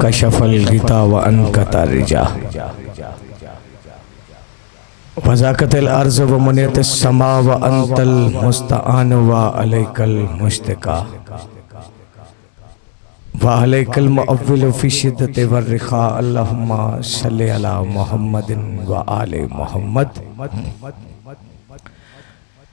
कशफल गिता व अनकता रिजा वज़ाकतिल अर्ज़ व मुनियत समा व अंतल मुस्तआन व अलैकल मुश्तका व अलैकल मुअव्विल फी शिद्दत व रिखा अल्लाहुम्मा सल्लि अला मुहम्मदिन व आले मुहम्मद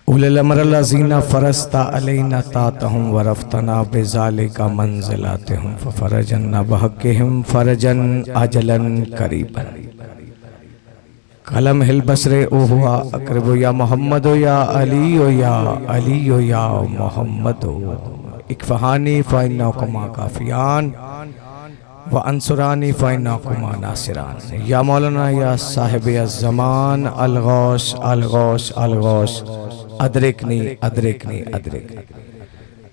उलिल अम्र लज़ीना फ़रज़ता अलैना तातहुम व रफ़तना बिज़ालिका मंज़िलातहुम फ़फ़रजन्ना बहक़िहिम फ़रजन अजलन क़रीबन कलम हिल बसरे ओ हुआ अक़रबु या मोहम्मद या अली या अली या मोहम्मद इकफ़हानी फ़इन्नकुमा काफ़ियान व अंसुरानी फ़इन्नकुमा नासिरान या मौलाना या साहिब ज़मान अलगौस अलगौस अलगौस अदरिकनी अदरिकनी अदरिकनी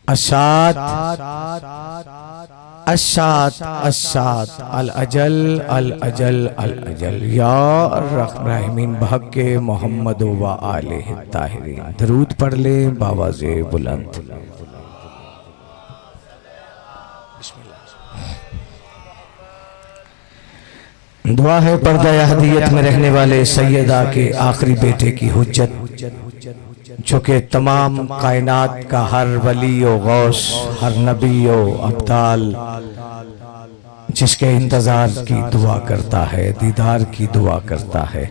अशात अशात अशात अल अजल अल अजल अल अजल या रहमीन बहक़े मोहम्मद व आलिहि ताहिरीन। दरूद पढ़ ले बावाज़े बुलंद। दुआ है पर्दा यहदियत में रहने वाले सैयदा के आखिरी बेटे की हुज्जत, जो कि तमाम कायनात का हर वली व गौस, हर नबी व अब्दाल जिसके इंतजार की दुआ करता है, दीदार की दुआ करता है।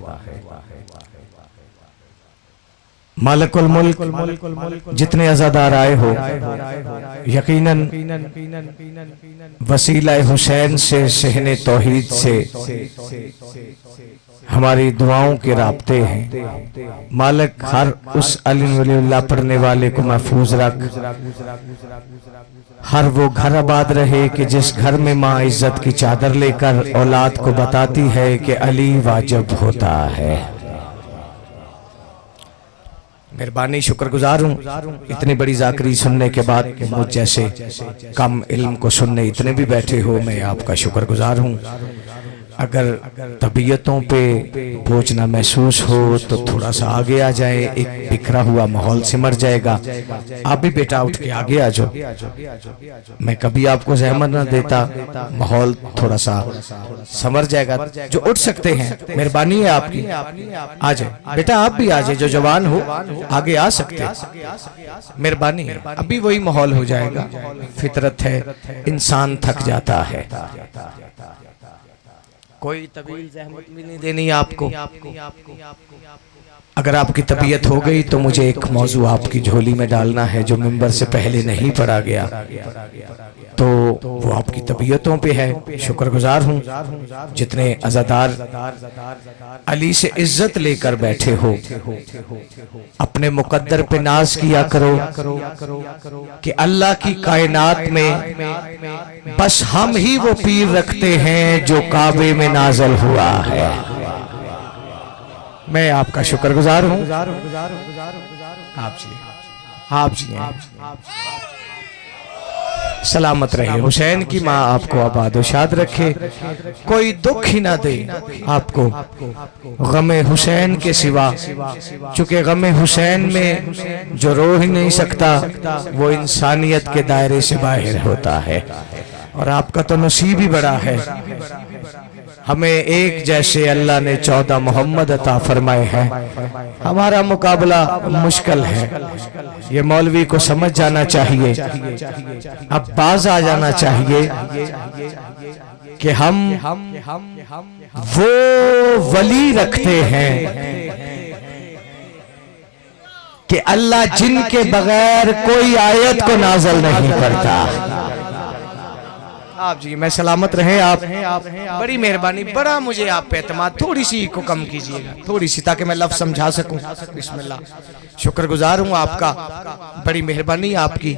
मालिकुल मुल्क जितने अज़ादार आए हो, यकीनन वसीला हुसैन से, सहने तौहीद से हमारी दुआओं के राब्ते हैं। मालिक हर उस अली वलीउल्लाह पढ़ने वाले को महफूज रख, हर वो घर आबाद रहे कि जिस घर में माँ इज्जत की चादर लेकर औलाद को बताती है कि अली वाजिब होता है। मेहरबानी, शुक्रगुजार हूँ इतनी बड़ी ज़ाकरी सुनने के बाद मुझ जैसे कम इल्म को सुनने इतने भी बैठे हो, मैं आपका शुक्रगुजार हूँ। अगर तबीयतों पे बोझ ना महसूस हो तो थोड़ा सा आगे आ जाए, एक बिखरा हुआ माहौल सिमर जाएगा। आप भी बेटा उठ के आगे आ जाओ, मैं कभी आपको जहमत ना देता, माहौल थोड़ा सा समर जाएगा। जो उठ सकते हैं मेहरबानी है आपकी, आ जाए बेटा, आप भी आ जाए, जो जवान हो आगे आ सकते हैं, मेहरबानी है। अभी वही माहौल हो जाएगा, फितरत है, इंसान थक जाता है, कोई तवील ज़हमत भी नहीं देनी आपको। अगर आपकी तबीयत हो गई तो मुझे एक मौजू आपकी झोली में डालना है जो मिंबर से पहले नहीं पढ़ा गया, तो वो आपकी तबीयतों पे है। शुक्रगुजार हूँ जितने अज़ादार अली से इज्जत लेकर बैठे हो। अपने मुकद्दर पे नाज किया करो कि अल्लाह की कायनात में बस हम ही वो पीर रखते हैं जो काबे में नाज़िल हुआ है। मैं आपका शुक्रगुजार हूँ। आप जी सलामत रहे। हुसैन की माँ आपको आबाद शाद रखे, कोई दुख ही ना दे आपको गमे हुसैन के सिवा, चूंकि गमे हुसैन में जो रो ही नहीं सकता वो इंसानियत के दायरे से बाहर होता है। और आपका तो नसीब ही बड़ा है, हमें एक जैसे अल्लाह ने 14 मोहम्मद अता फरमाए हैं। हमारा मुकाबला मुश्किल है, ये मौलवी को समझ जाना चाहिए, अब बाज आ जाना चाहिए कि हम वो वली रखते हैं कि अल्लाह जिनके बगैर कोई आयत को नाज़िल नहीं करता। आप जी मैं सलामत रहे। आप बड़ी मेहरबानी, बड़ा मुझे आप पे एतमाद, थोड़ी सी को कम कीजिएगा, थोड़ी सी, ताकि मैं लफ्ज़ समझा सकूं। बिस्मिल्लाह। शुक्रगुजार हूँ आपका, बड़ी मेहरबानी आपकी।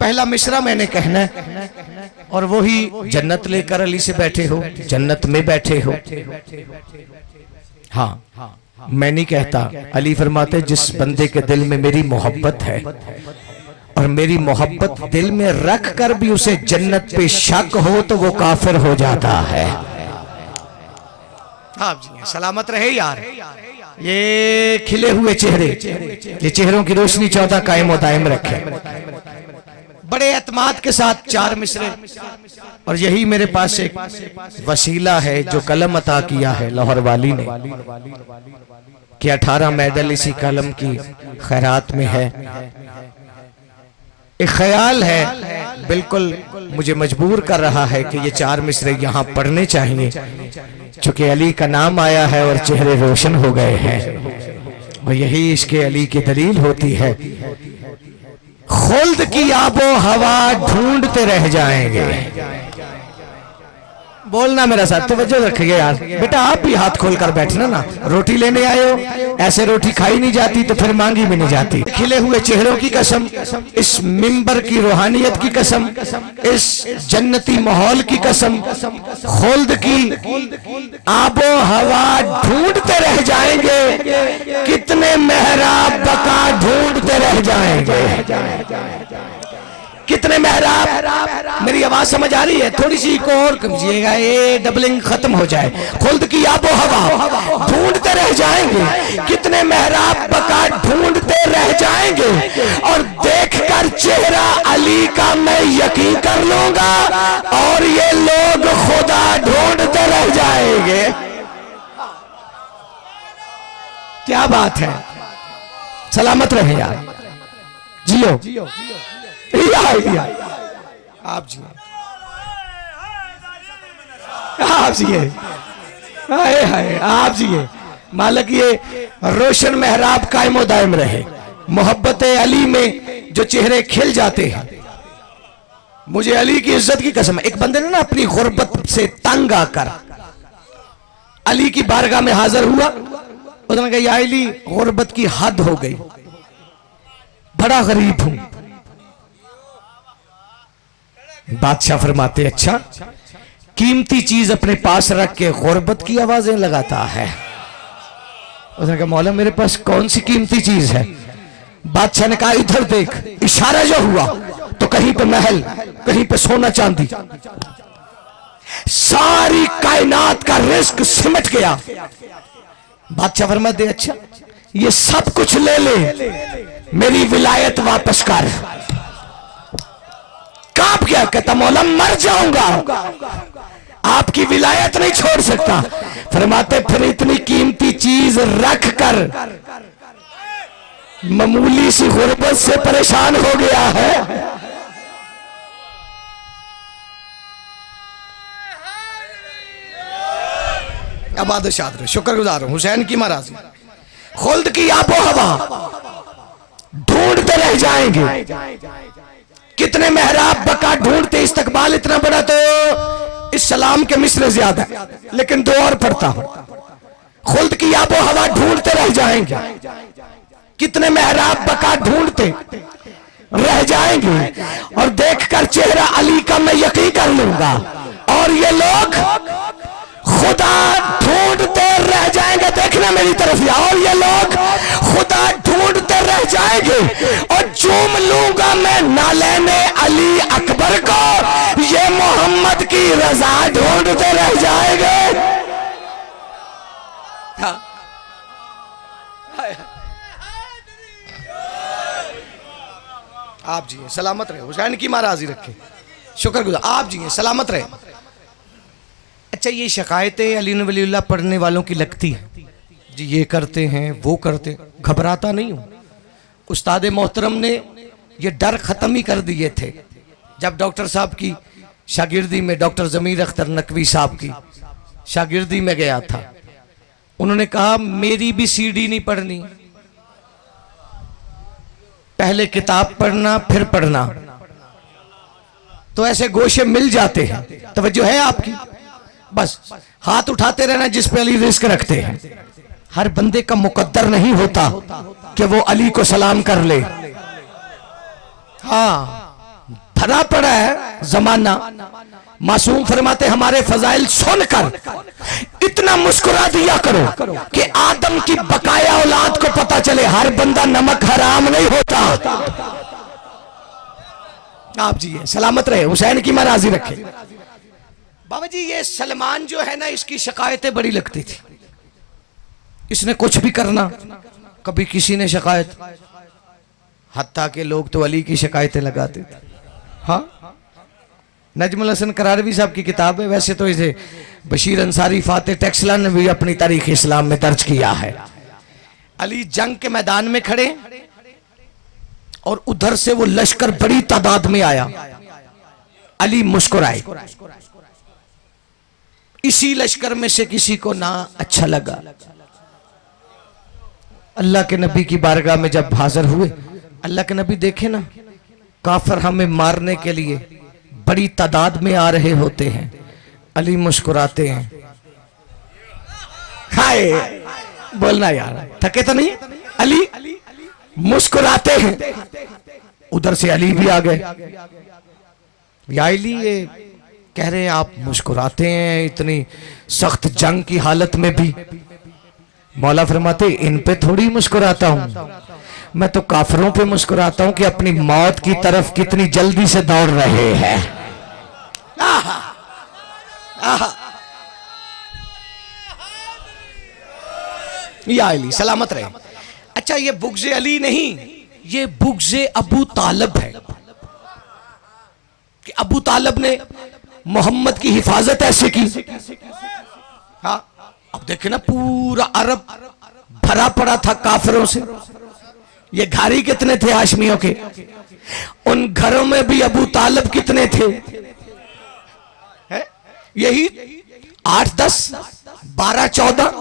पहला मिसरा मैंने कहना है और वही जन्नत लेकर अली से बैठे हो, जन्नत में बैठे हो। हाँ, मैं नहीं कहता, अली फरमाते जिस बंदे के दिल में मेरी मोहब्बत है और मेरी मोहब्बत दिल में रख कर भी उसे जन्नत पे शक हो तो वो काफिर हो जाता है। आप जी सलामत रहे यार। ये खिले हुए चेहरे, ये चेहरों की रोशनी 14 कायम व दायम रखे। बड़े एतमाद के साथ 4 मिसरे, और यही मेरे पास एक वसीला है जो कलम अता किया है लाहौर वाली ने कि 18 मेडल इसी कलम की खैरात में है। एक ख्याल है बिल्कुल मुझे मजबूर कर रहा है कि ये 4 मिसरे यहाँ पढ़ने चाहिए, चूंकि अली का नाम आया है और चेहरे रोशन हो गए हैं, और यही इसके अली की दलील होती है। खुल्द की आबो हवा ढूंढते रह जाएंगे। बोलना मेरा साथ, तवज्जो रखिए यार। बेटा आप भी हाथ खोल कर बैठना ना, रोटी लेने आए हो, ऐसे रोटी खाई नहीं जाती तो फिर मांगी भी नहीं जाती। खिले हुए चेहरों की कसम, इस मिंबर की रूहानियत की कसम, इस जन्नती माहौल की कसम, खुल्द की आबो हवा ढूंढते रह जाएंगे, कितने मेहराब बका ढूंढते रह जाएंगे। कितने मेहराब, मेरी आवाज समझ आ रही है? थोड़ी सी को और कीजिएगा, ये डबलिंग खत्म हो जाए। खुल्द की आबो हवा ढूंढते रह जाएंगे, कितने मेहराब बका ढूंढते रह जाएंगे, और देखकर चेहरा अली का मैं यकीन कर लूंगा, और ये लोग खुदा ढूंढते रह जाएंगे। क्या बात है, सलामत रहे यार, जियो आप जिए, आप जिए, हाय हाय आप जिए। मालिक ये रोशन मेहराब कायम दायम रहे, मोहब्बत अली में जो चेहरे खिल जाते हैं। मुझे अली की इज्जत की कसम, एक बंदे ने ना अपनी गुर्बत से तंग आकर अली की बारगाह में हाजिर हुआ, उसने कहा या अली गुर्बत की हद हो गई, बड़ा गरीब हूं। बादशाह फरमाते अच्छा, कीमती चीज अपने पास रख के गुर्बत की आवाजें लगाता है। उसने कहा मौला मेरे पास कौन सी कीमती चीज है? बादशाह ने कहा इधर देख। इशारा जो हुआ तो कहीं पे महल, कहीं पे सोना चांदी, सारी कायनात का रिस्क सिमट गया। बादशाह फरमाते अच्छा ये सब कुछ ले ले, मेरी विलायत वापस कर। कांप गया, कहता मौला मर जाऊंगा, आपकी विलायत नहीं छोड़ सकता। फरमाते फिर इतनी कीमती चीज रख कर मामूली सी गुर्बत से परेशान हो गया है। आबाद शाद रहे, शुक्रगुजार हूं हुसैन की महाराज। खुल्द की आबो हवा ढूंढते रह जाएंगे, कितने मेहराब बका ढूंढते। इस्तकबाल इतना बड़ा तो इस सलाम के मिसरे ज्यादा है, लेकिन दो और पढ़ता हूं। खुल्द की आबो हवा ढूंढते रह जाएंगे, कितने मेहराब बका ढूंढते रह जाएंगे, और देखकर चेहरा अली का मैं यकीन कर लूंगा, और ये लोग खुदा ढूंढते रह जाएंगे। देखना मेरी तरफ, और ये लोग खुदा ढूंढते रह जाएंगे, और चूम लूंगा मैं नालेने अली अकबर को, ये मोहम्मद की रजा ढूंढते रह जाएंगे। आप जी सलामत रहे, हुसैन की महाराजी रखे, शुक्रगुजार। आप जी सलामत रहे। अच्छा ये शिकायतें अली वलीउल्लाह पढ़ने वालों की लगती है जी, ये करते हैं वो करते, घबराता नहीं हूं। उस्ताद मोहतरम ने ये डर खत्म ही कर दिए थे जब डॉक्टर साहब की शागिर्दी में, डॉक्टर जमीर अख्तर नकवी साहब की शागिर्दी में गया था। उन्होंने कहा मेरी भी सीडी नहीं पढ़नी, पहले किताब पढ़ना फिर पढ़ना, तो ऐसे गोशे मिल जाते हैं। तवज्जो है आपकी? बस हाथ उठाते रहना जिस पे अली रिस्क रखते हैं। हर बंदे का मुकद्दर नहीं होता कि वो अली को सलाम कर ले। हाँ भरा पड़ा है जमाना। मासूम फरमाते हमारे फजाइल सुनकर इतना मुस्कुरा दिया करो कि आदम की बकाया औलाद को पता चले हर बंदा नमक हराम नहीं होता। आप जी सलामत रहे, हुसैन की महाराजी रखे। बाबा जी ये सलमान जो है ना, इसकी शिकायतें बड़ी लगती थी। इसने कुछ भी करना, कभी किसी ने शिकायत, हत्ता के लोग तो अली की शिकायतें लगाते थे। हाँ, नजमुल हसन करारवी साहब की किताब है। वैसे तो इसे बशीर अंसारी फाते टेक्सला ने भी अपनी तारीख इस्लाम में दर्ज किया है। अली जंग के मैदान में खड़े और उधर से वो लश्कर बड़ी तादाद में आया। अली मुस्कुराए। इसी लश्कर में से किसी को ना अच्छा लगा। अल्लाह के नबी की बारगाह में जब हाजिर हुए, अल्लाह के नबी देखे ना, काफिर हमें मारने के लिए बड़ी तादाद में आ रहे होते हैं। अली मुस्कुराते हैं। हाय, बोलना यार, थके तो नहीं। अली मुस्कुराते हैं। उधर से अली भी आ गए। या अली, ये कह रहे हैं आप मुस्कुराते हैं इतनी सख्त जंग की हालत में भी। मौला फरमाते इन पे थोड़ी मुस्कुराता हूं, मैं तो काफिरों पे मुस्कुराता हूं कि अपनी मौत की तरफ कितनी जल्दी से दौड़ रहे हैं। आहा, आहा। या अली सलामत रहे। अच्छा, ये बुग़्ज़े अली नहीं, ये बुग़्ज़े अबू तालिब है कि अबू तालिब ने मोहम्मद की हिफाजत ऐसे की। हाँ, अब देखे ना, पूरा अरब भरा पड़ा था काफिरों से। ये घारी कितने थे हाशमियों के, उन घरों में भी अबू तालिब कितने थे, यही 8, 10, 12, 14।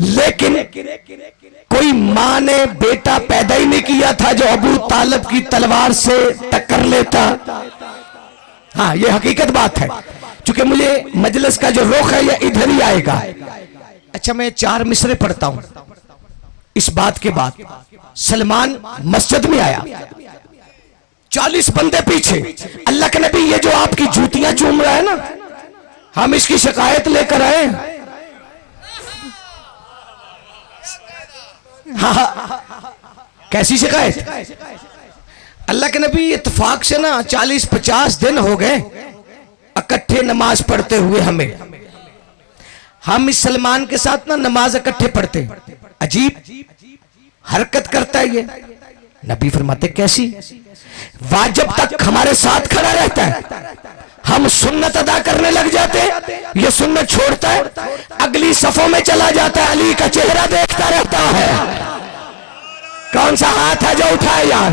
लेकिन कोई मां ने बेटा पैदा ही नहीं किया था जो अबू तालिब की तलवार से टक्कर लेता। हाँ, ये हकीकत बात है। क्योंकि मुझे मजलिस का जो रुख है ये इधर ही आएगा। अच्छा, मैं 4 मिसरे पढ़ता हूं। इस बात के बाद सलमान मस्जिद में आया, 40 बंदे पीछे। अल्लाह के नबी, ये जो आपकी जूतियां चूम रहा है ना, हम इसकी शिकायत लेकर आए। हाँ, कैसी शिकायत? अल्लाह के नबी, इत्तेफाक से ना 40-50 दिन हो गए इकट्ठे नमाज पढ़ते हुए। हम इस सलमान के साथ ना नमाज इकट्ठे पढ़ते। अजीब हरकत करता है ये। नबी फरमाते कैसी? वाजिब तक हमारे साथ खड़ा रहता है, हम सुन्नत अदा करने लग जाते हैं, ये सुन्नत छोड़ता है, अगली सफों में चला जाता है, अली का चेहरा देखता रहता है। कौन सा हाथ है जो उठाए यार?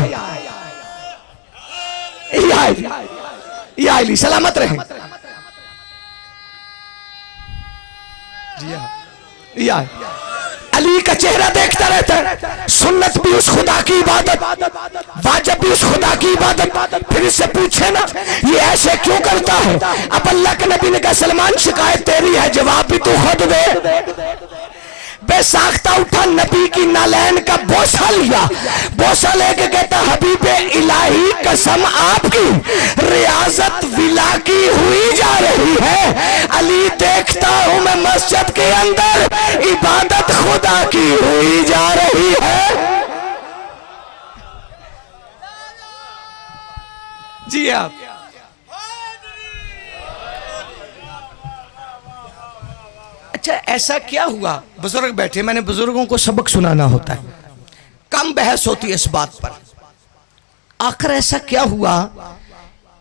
या अली सलामत रहे। जी हाँ, अली का चेहरा देखता रहता है। सुन्नत भी उस खुदा की इबादत, वाजिब भी उस खुदा की इबादत। फिर इससे पूछे ना ये ऐसे क्यों करता है? अब अल्लाह के नबी ने कहा सलमान शिकायत तेरी है, जवाब भी तू खुद दे। बेसाख्ता उठा, नबी की नालैन का बोसा लिया, बोसा लेके कहता हबीबे इलाही कसम आपकी रियाजत विला की हुई जा रही है। अली देखता हूं मैं मस्जिद के अंदर इबादत खुदा की हुई जा रही है। जी आप अच्छा, ऐसा क्या हुआ? बुजुर्ग बैठे, मैंने बुजुर्गों को सबक सुनाना होता है, कम बहस होती है इस बात पर। आखिर ऐसा क्या हुआ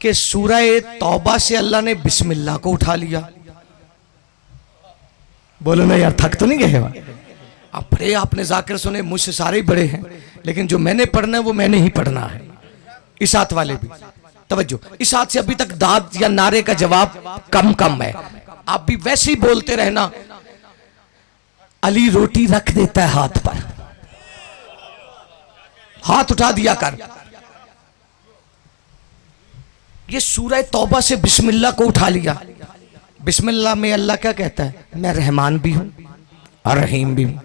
कि सूरह तौबा से अल्लाह ने बिस्मिल्लाह को उठा लिया? बोलो ना यार, थक तो नहीं गए? आप बड़े, आपने जाकिर सुने, मुझसे सारे ही बड़े हैं, लेकिन जो मैंने पढ़ना है वो मैंने ही पढ़ना है। इस हाथ वाले भी तवज्जो, इस हाथ से अभी तक दाद या नारे का जवाब कम है। आप भी वैसे ही बोलते रहना। अली रोटी रख देता है हाथ पर, हाथ उठा दिया कर। ये सूरह तौबा से बिस्मिल्लाह को उठा लिया। बिस्मिल्लाह में अल्लाह क्या कहता है? मैं रहमान भी हूं और रहीम भी हूं।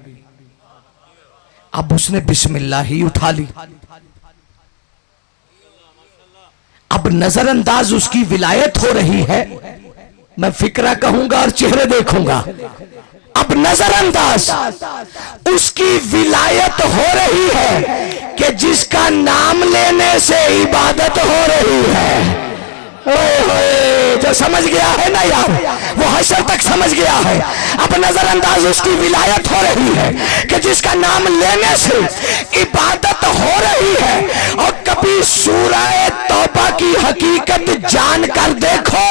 अब उसने बिस्मिल्लाह ही उठा ली। अब नजरअंदाज उसकी विलायत हो रही है। मैं फिक्रा कहूंगा और चेहरे देखूंगा। अब नजरअंदाज उसकी विलायत हो रही है कि जिसका नाम लेने से इबादत हो रही है। ओए जो समझ गया है ना यार, वो हशर तक समझ गया है। अब नजरअंदाज उसकी विलायत हो रही है कि जिसका नाम लेने से इबादत हो रही है। और कभी सूरह तौबा की हकीकत जान कर देखो,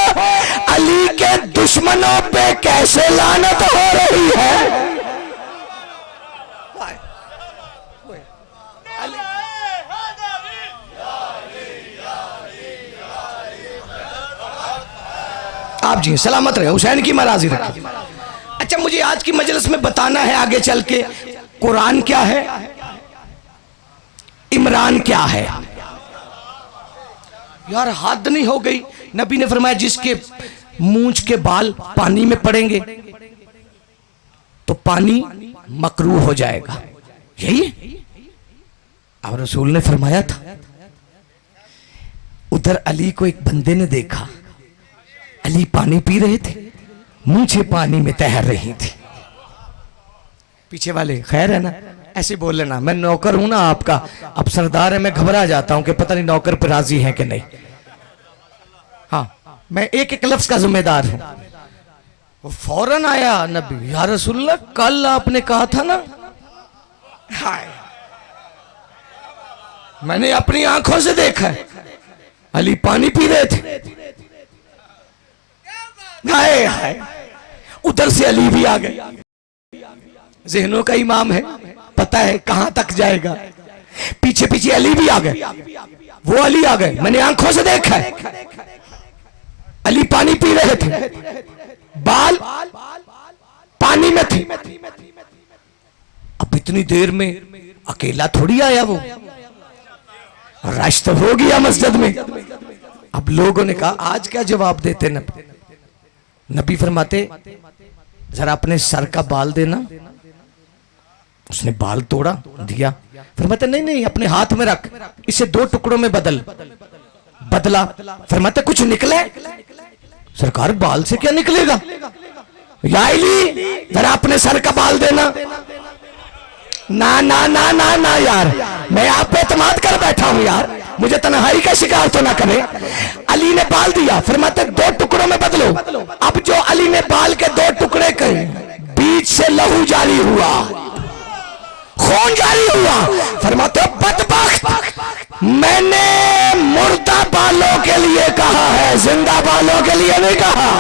अली के दुश्मनों पे कैसे लानत हो रही है। आप जी सलामत रहे, हुसैन की मराजी रखे। अच्छा, मुझे आज की मजलिस में बताना है आगे चल के कुरान क्या है, इमरान क्या है। यार हद नहीं हो गई। नबी ने फरमाया जिसके मूंछ के बाल पानी में पड़ेंगे तो पानी मकरूह हो जाएगा, यही और रसूल ने फरमाया था। उधर अली को एक बंदे ने देखा, अली पानी पी रहे थे, मूंछें पानी में तैर रही थी। पीछे वाले खैर है ना, ऐसे बोल लेना, मैं नौकर हूं ना आपका, अब सरदार है, मैं घबरा जाता हूं कि पता नहीं नौकर पर राजी है कि नहीं। हाँ, मैं एक एक लफ्ज का जिम्मेदार हूं। वो फौरन आया नबी, या रसूलल्लाह कल आपने कहा था ना। हाय, मैंने अपनी आंखों से देखा है अली पानी पी रहे थे। हाय हाय, उधर से अली भी आ गए। ज़हनों का इमाम है, पता है कहां तक जाएगा। पीछे पीछे अली भी आ गए, वो अली आ गए, मैंने आंखों से देखा है। अली पानी पी रहे थे, बाल पानी में थे। अब इतनी देर में अकेला थोड़ी आया वो, रश तो हो गया मस्जिद में। अब लोगों ने कहा आज क्या जवाब देते नबी। नबी फरमाते जरा अपने सर का बाल देना। उसने बाल तोड़ा दिया, फरमाते नहीं नहीं अपने हाथ में रख, इसे 2 टुकड़ों में बदला। फरमाते कुछ निकले। सरकार बाल से क्या निकलेगा, या अली जरा अपने सर का बाल देना। ना ना ना ना ना यार, मैं आप पे एतमाद कर बैठा हूं यार, मुझे तन्हाई का शिकार तो ना करे। अली ने बाल दिया, फरमाते 2 टुकड़ों में बदलो। अब जो अली ने बाल के 2 टुकड़े करे, बीच से लहू जारी हुआ, खून जारी हुआ। फरमाते बदबख्त, मैंने मुर्दा बालों के लिए कहा है, जिंदा बालों के लिए नहीं कहा।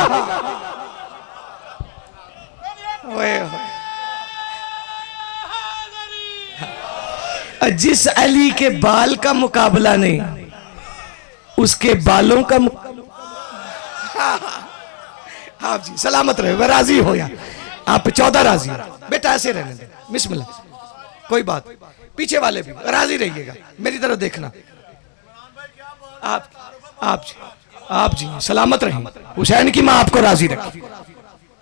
जिस अली के बाल का मुकाबला नहीं, उसके बालों का हाँ जी सलामत रहे, वह राजी हो या आप 14 राजी बेटा, ऐसे रहने दे, बिस्मिल्लाह, कोई बात। पीछे वाले भी राजी रहिएगा, मेरी तरफ देखना। आप जी सलामत रहें, हुसैन की मां आपको राजी रखे।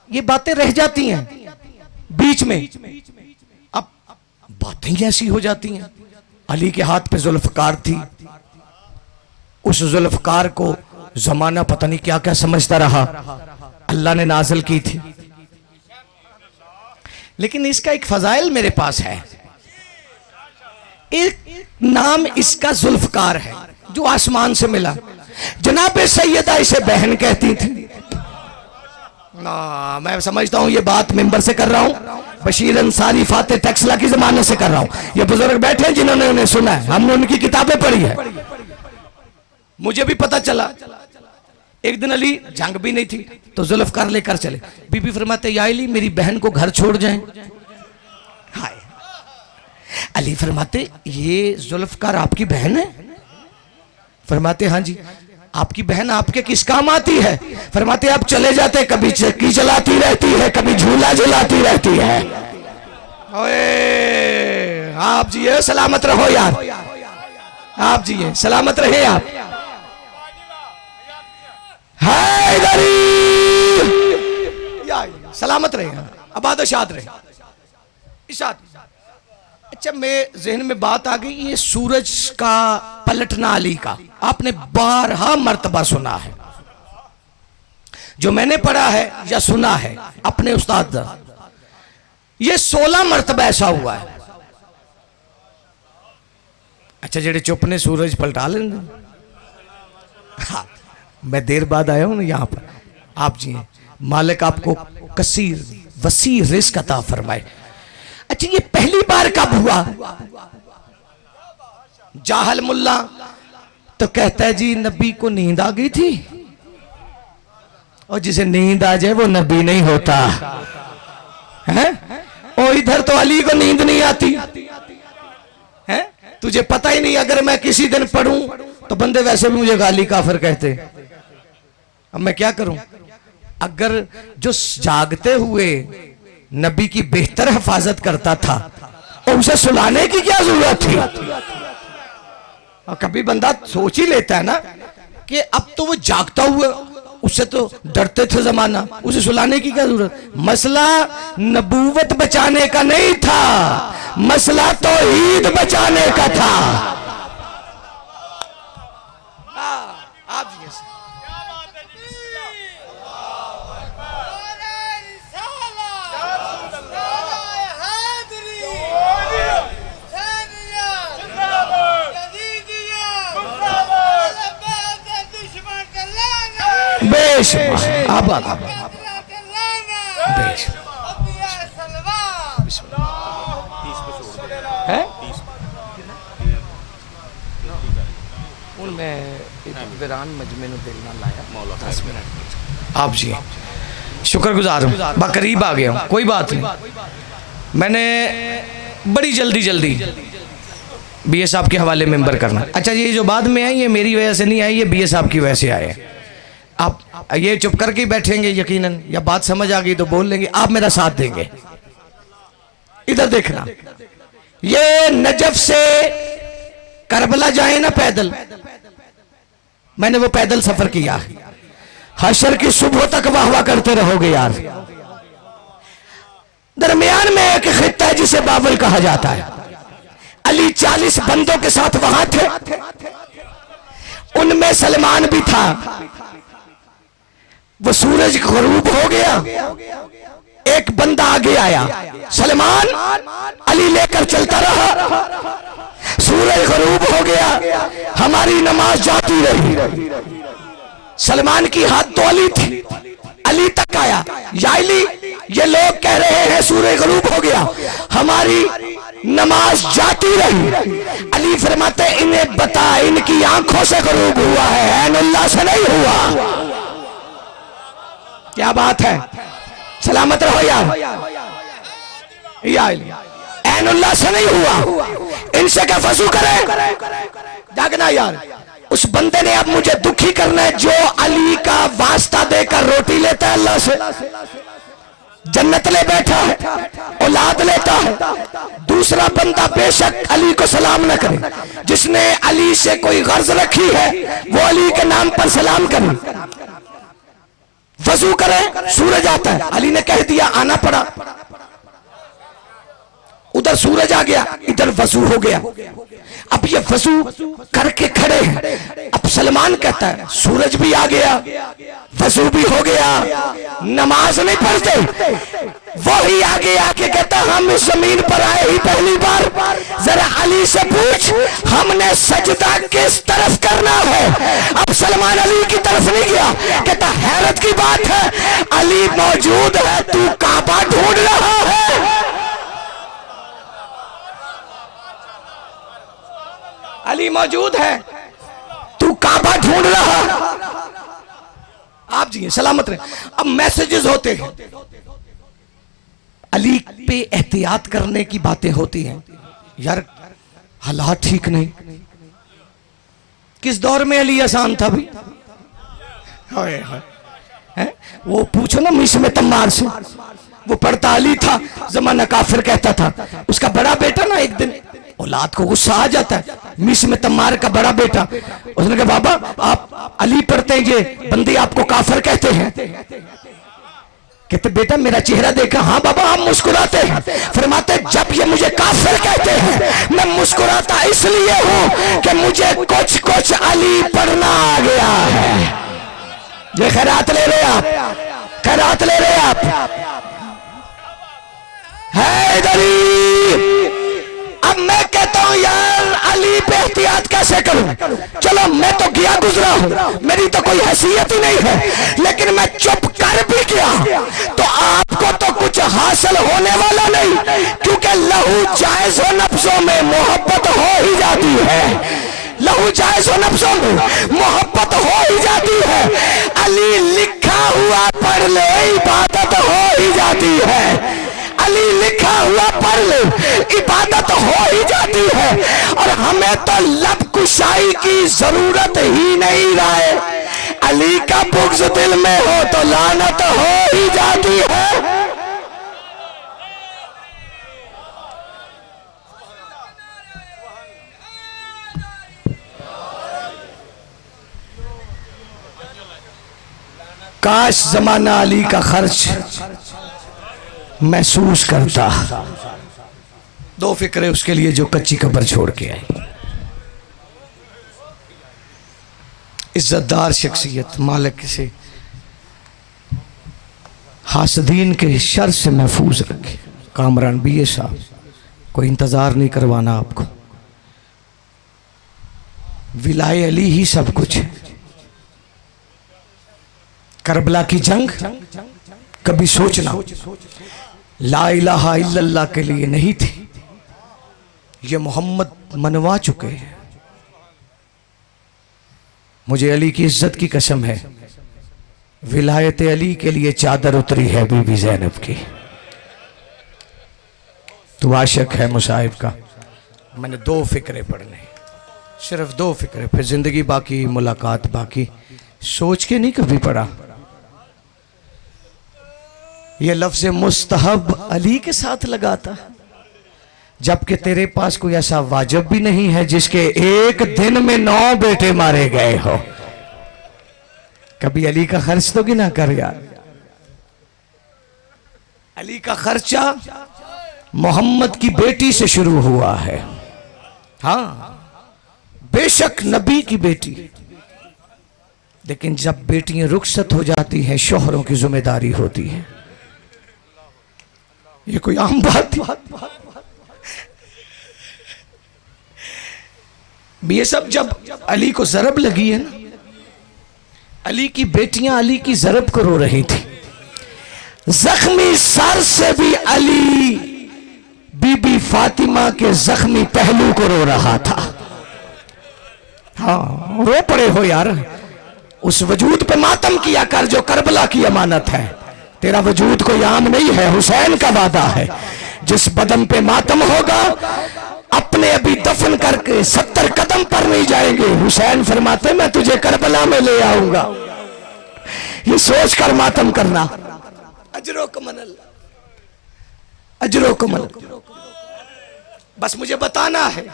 ये बातें रह जाती हैं बीच में, अब बातें जैसी हो जाती हैं। अली के हाथ पे जुल्फकार थी, उस जुल्फकार को जमाना पता नहीं क्या क्या समझता रहा, अल्लाह ने नाजिल की थी। लेकिन इसका एक फजाइल मेरे पास है, एक नाम इसका जुल्फकार है जो आसमान से मिला। जनाब सैयदा इसे बहन कहती थी ना। मैं समझता हूं ये बात मेंबर से कर रहा हूं, बशीर अंसारी फाते टैक्सला की जमाने से कर रहा हूं। ये बुजुर्ग बैठे हैं जिन्होंने उन्हें सुना है, हमने उनकी किताबें पढ़ी है। मुझे भी पता चला, एक दिन अली जंग भी नहीं थी तो जुल्फकार लेकर चले। बीबी फरमाते या अली मेरी बहन को घर छोड़ जाएं। हाय, अली फरमाते ये जुल्फकार आपकी बहन है? फरमाते हाँ जी। आपकी बहन आपके किस काम आती है? फरमाते आप चले जाते, कभी चक्की चलाती रहती है, कभी झूला झुलाती रहती है। ओए आप जी ये सलामत रहो यार, आप जी ये सलामत रहे आप। सलामत रहे, आबाद शाद रहे। इशाद। अच्छा, मैं जहन में बात आ गई, ये सूरज का पलटना अली का आपने 12 मर्तबा सुना है। जो मैंने पढ़ा है या सुना है अपने उस्ताद, ये 16 मर्तबा ऐसा हुआ है। अच्छा, जेड़े चुप ने सूरज पलटा लेंगे। हाँ, मैं देर बाद आया हूं ना यहाँ पर, आप जी मालिक आपको कसीर वसी रिज़्क़ अता फरमाए। अच्छा, ये पहली बार कब हुआ? जाहल मुल्ला तो कहता है जी नबी को नींद आ गई थी, और जिसे नींद आ जाए वो नबी नहीं होता है। और इधर तो अली को नींद नहीं आती है। तुझे पता ही नहीं, अगर मैं किसी दिन पढ़ूं तो बंदे वैसे भी मुझे गाली काफिर कहते। अब मैं क्या करूं? अगर जो जागते हुए नबी की बेहतर हिफाजत करता था और उसे सुलाने की क्या जरूरत थी? और कभी बंदा सोच ही लेता है ना कि अब तो वो जागता हुआ, उससे तो डरते थे जमाना, उसे सुलाने की क्या जरूरत? मसला नबूवत बचाने का नहीं था, मसला तो ईद बचाने का था। आप बेश आबाद बेश है मैं वीरान मजमे नु दिल ना लाया 10 मिनट। आप जी शुक्रगुजार हूँ, बकरीब आ गया हूँ, कोई बात नहीं। मैंने बड़ी जल्दी बीए साहब के हवाले मेंबर करना। अच्छा, ये जो बाद में आई ये मेरी वजह से नहीं आई, ये बीए साहब की वजह से आए। आप ये चुप करके ही बैठेंगे यकीनन, या बात समझ आ गई तो बोल लेंगे, आप मेरा साथ देंगे। इधर देखना, ये नजफ से करबला जाए ना पैदल, मैंने वो पैदल सफर किया। हशर की सुबह तक वाहवा करते रहोगे यार। दरमियान में एक खित्ता है जिसे बाबुल कहा जाता है। अली 40 बंदों के साथ वहां थे, उनमें सलमान भी था। वो सूरज गरूब हो गया, एक बंदा आगे आया, सलमान अली लेकर चलता रहा। सूरज गरूब हो गया, हमारी नमाज जाती रही। सलमान की हाथ तो अली थी, अली तक आया, या अली ये लोग कह रहे हैं सूरज गरूब हो गया, हमारी नमाज जाती रही। अली फरमाते इन्हें बता, इनकी आंखों से गरूब हुआ है, ऐनुल्लाह से नहीं हुआ। क्या बात है, सलामत रहो यार। ऐनुल्लाह से नहीं हुआ, इनसे क्या फजू करे, जागना यार। उस बंदे ने अब मुझे दुखी करना है जो अली का वास्ता देकर रोटी लेता है अल्लाह से, जन्नत ले बैठा है, औलाद लेता है। दूसरा बंदा बेशक अली को सलाम न करे, जिसने अली से कोई गर्ज रखी है वो अली के नाम पर सलाम करे, वजू करे, सूरज आता है। अली ने कह दिया, आना पड़ा, उधर सूरज आ गया, इधर वजू हो गया। अब ये वजू करके खड़े हैं। अब सलमान कहता है सूरज भी आ गया, वजू भी हो गया, नमाज नहीं पढ़ते। वही आगे आके कहता हम इस जमीन पर आए ही पहली बार, जरा अली से पूछ हमने सजदा किस तरफ करना है। अब सलमान अली की तरफ नहीं गया, कहता हैरत की बात है अली मौजूद है, तू काबा ढूंढ रहा है। अली मौजूद है, तू काबा ढूंढ रहा। आप जी सलामत रहे। अब मैसेजेस होते हैं, अली पे एहतियात करने की बातें होती हैं। यार हालात ठीक नहीं, किस दौर में अली आसान था भी, है? वो पूछो ना मिस में तम्मार से, वो पढ़ता अली था, जमाना काफिर कहता था। उसका बड़ा बेटा ना एक दिन औलाद को गुस्सा आ जाता है, मिस में तम्मार का बड़ा बेटा, उसने कहा बाबा आप अली पढ़ते हैं, ये बंदे आपको काफिर कहते हैं। कहते बेटा मेरा चेहरा देखा, हाँ बाबा आप मुस्कुराते हैं। फरमाते जब ये मुझे काफिर कहते हैं मैं मुस्कुराता इसलिए हूं कि मुझे कुछ कुछ अली पढ़ना आ गया है। ये खैरात ले रहे आप, खैरात ले रहे आप, है इधर ही। अब मैं कहता हूं यार अली पे एहतियात कैसे करूं? चलो मैं तो गया गुजरा हूं, मेरी तो कोई हैसियत ही नहीं है, लेकिन मैं चुप कर भी गया तो आपको तो कुछ हासिल होने वाला नहीं, क्योंकि लहू जायज़ व नफ्सों में मोहब्बत हो ही जाती है। लहू जायज़ व नफ्सों में मोहब्बत हो ही जाती है। अली लिखा हुआ पढ़ ले, इबादत हो ही जाती है। अली लिखा हुआ पढ़ ले, इबादत हो ही जाती है। और हमें तो लब कुशाई की जरूरत ही नहीं रहे। अली का बुग़्ज़ दिल में हो तो लानत हो ही जाती है। काश जमाना अली का खर्च महसूस करता। दो फिक्रे उसके लिए जो कच्ची कब्र छोड़ के आई। इज्जतदार शख्सियत, मालिक से हासदीन के शर से महफूज रखे। कामरान बीए साहब, कोई इंतजार नहीं करवाना आपको, विलाए अली ही सब कुछ है। करबला की जंग कभी सोचना ला इलाहा इल्लल्लाह के लिए नहीं थी, ये मोहम्मद मनवा चुके हैं। मुझे अली की इज्जत की कसम है, विलायत अली के लिए चादर उतरी है बीबी ज़ैनब की। तो आशिक है मुसाहिब का। मैंने दो फिक्रे पढ़ने, सिर्फ दो फिक्रे, फिर जिंदगी बाकी, मुलाकात बाकी। सोच के नहीं कभी पढ़ा। ये लफ्ज़ मुस्तहब अली के साथ लगाता, जबकि तेरे पास कोई ऐसा वाजिब भी नहीं है जिसके एक दिन में 9 बेटे मारे गए हो। कभी अली का खर्च तो गिना कर यार। अली का खर्चा मोहम्मद की बेटी से शुरू हुआ है। हाँ, बेशक नबी की बेटी, लेकिन जब बेटियां रुखसत हो जाती हैं, शोहरों की जिम्मेदारी होती है। ये कोई आम बात ये सब जब अली को जरब लगी है ना, अली की बेटियां अली की जरब को रो रही थी। जख्मी सर से भी अली बीबी फातिमा के जख्मी पहलू को रो रहा था। हाँ, रो पड़े हो यार। उस वजूद पे मातम किया कर जो करबला की अमानत है। तेरा वजूद कोई आम नहीं है, हुसैन का वादा है। जिस बदन पे मातम होगा, अपने अभी दफन करके 70 कदम पर नहीं जाएंगे। हुसैन फरमाते मैं तुझे करबला में ले आऊंगा। ये सोच कर मातम करना। अजरो कमल, अजरो कमल। बस मुझे बताना है,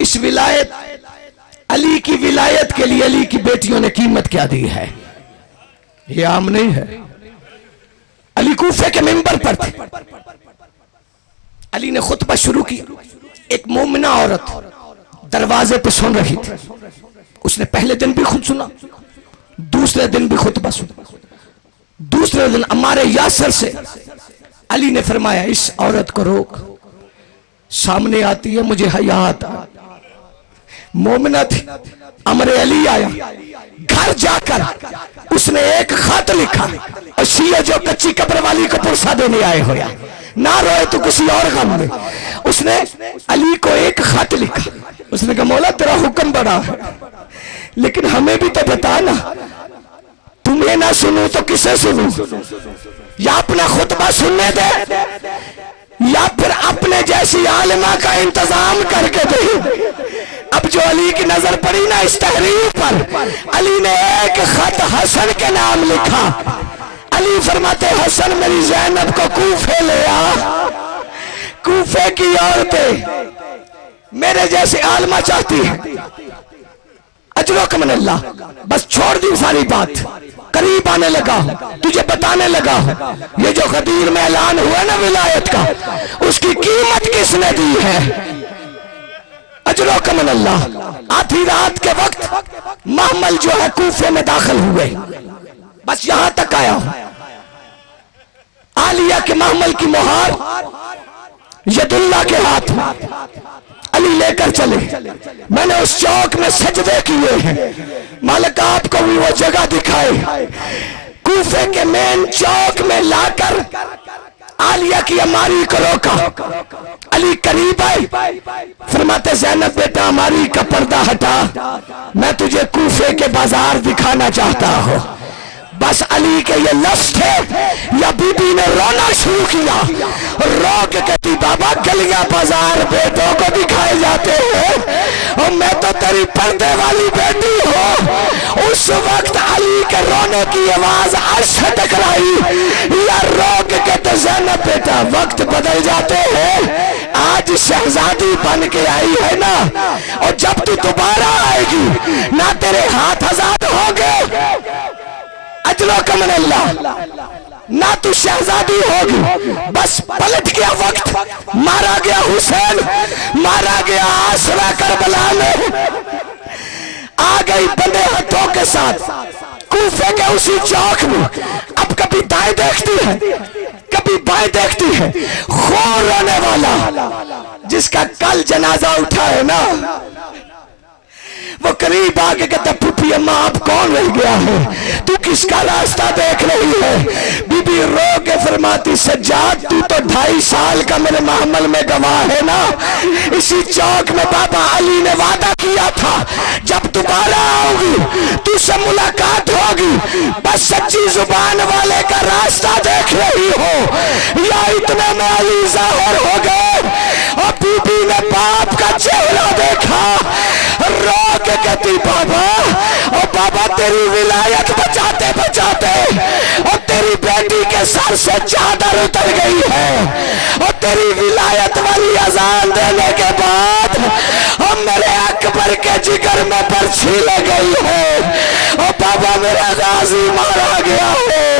इस विलायत, अली की विलायत के लिए अली की बेटियों ने कीमत क्या दी है। ये आम नहीं है। अली कूफे के मिंबर पर थे, अली ने खुतबा शुरू किया। एक मोमिना औरत दरवाजे पे सुन रही थी। उसने पहले दिन भी खुद सुना, दूसरे दिन भी खुतबा सुना। दूसरे दिन अम्मारे यासर से अली ने फरमाया इस औरत को रोक, सामने आती है, मुझे हया आता। मोमिना थी, अमरे अली आया। घर जाकर उसने एक खत लिखा, और शिया जो कच्ची कब्र वाली को पुरसा देने आए हो या ना रोए तो किसी और गम में। उसने अली को एक खत लिखा। उसने कहा मौला तेरा हुक्म बड़ा है, लेकिन हमें भी तो बताना, तुम्हें ना सुनूं तो किसे सुनूं? या अपना खुतबा सुनने दे, या फिर अपने जैसी आलिमा का इंतजाम करके दे। अब जो अली की नजर पड़ी ना इस तहरीर पर, अली ने एक खत हसन के नाम लिखा। अली फरमाते हसन मेरी ज़ैनब को कूफे ले आ। कूफे की औरतें मेरे जैसे आलमा चाहती है। अजरो कमनल्ला, बस छोड़ दी सारी बात, करीब आने लगा, तुझे बताने लगा। ये जो गदीर में ऐलान हुआ ना विलायत का, उसकी कीमत किसने दी है। अजरो कमनल्ला, आधी रात के वक्त महमल जो है कूफे में दाखिल हुए। बस यहां तक आया हूं। आलिया के महमल की मोहर यदुल्ला के हाथ में। अली लेकर चले। मैंने उस चौक में सजदे किए हैं, मालिक आपको भी वो जगह दिखाए। कूफे के मेन चौक में लाकर आलिया की अमारी को रोका। अली करीब आए, फरमाते ज़ैनब बेटा अमारी का पर्दा हटा, मैं तुझे कूफे के बाजार दिखाना चाहता हूँ। बस अली के ये लफ्ज़ थे या बीबी ने रोना शुरू किया। रो के कहती बाबा गलियां बाजार बेटों को दिखाए जाते हैं और मैं तो तेरी पर्दे वाली बेटी हूँ। उस वक्त अली के रोने की आवाज अर्श से टकराई। या रो के कहते ज़ैनब बेटा वक्त बदल जाते हैं, आज शहजादी बन के आई है ना, और जब तू दोबारा आएगी ना तेरे हाथ आजाद होंगे अजलो कमनल्ला, ना तू शहजादी होगी। बस पलट गया वक्त, मारा गया हुसैन, मारा गया आसरा करबला में। आ गई बंदे हाथों के साथ कूफे के उसी चौक में। अब कभी दाएं देखती है कभी बाएं देखती है। खून रोने वाला जिसका कल जनाजा उठा है ना, वो करीब आके कहता पुप्पी अम्मा आप कौन रह गया है, तू किसका रास्ता देख रही है। बीबी रो के फरमाती सज्जाद तू तो 2.5 साल का मेरे महमल में गवाह है ना। इसी चौक में बाबा अली ने वादा किया था जब दोबारा आओगी तुझसे मुलाकात होगी। बस सच्ची जुबान वाले का रास्ता देख रही हो या इतने में अली ज़ाहिर हो गए। और बीबी ने बाप का चेहरा देखा, रो के कहती बाबा, और बाबा तेरी विलायत बचाते बचाते और तेरी बेटी के सर से चादर उतर गई है। और तेरी विलायत वाली अजान देने के बाद और मेरे अकबर के जिगर में बर्छी लग गई है। और बाबा मेरा गाजी मारा गया है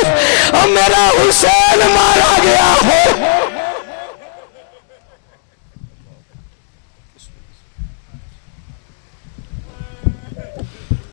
और मेरा हुसैन मारा गया है।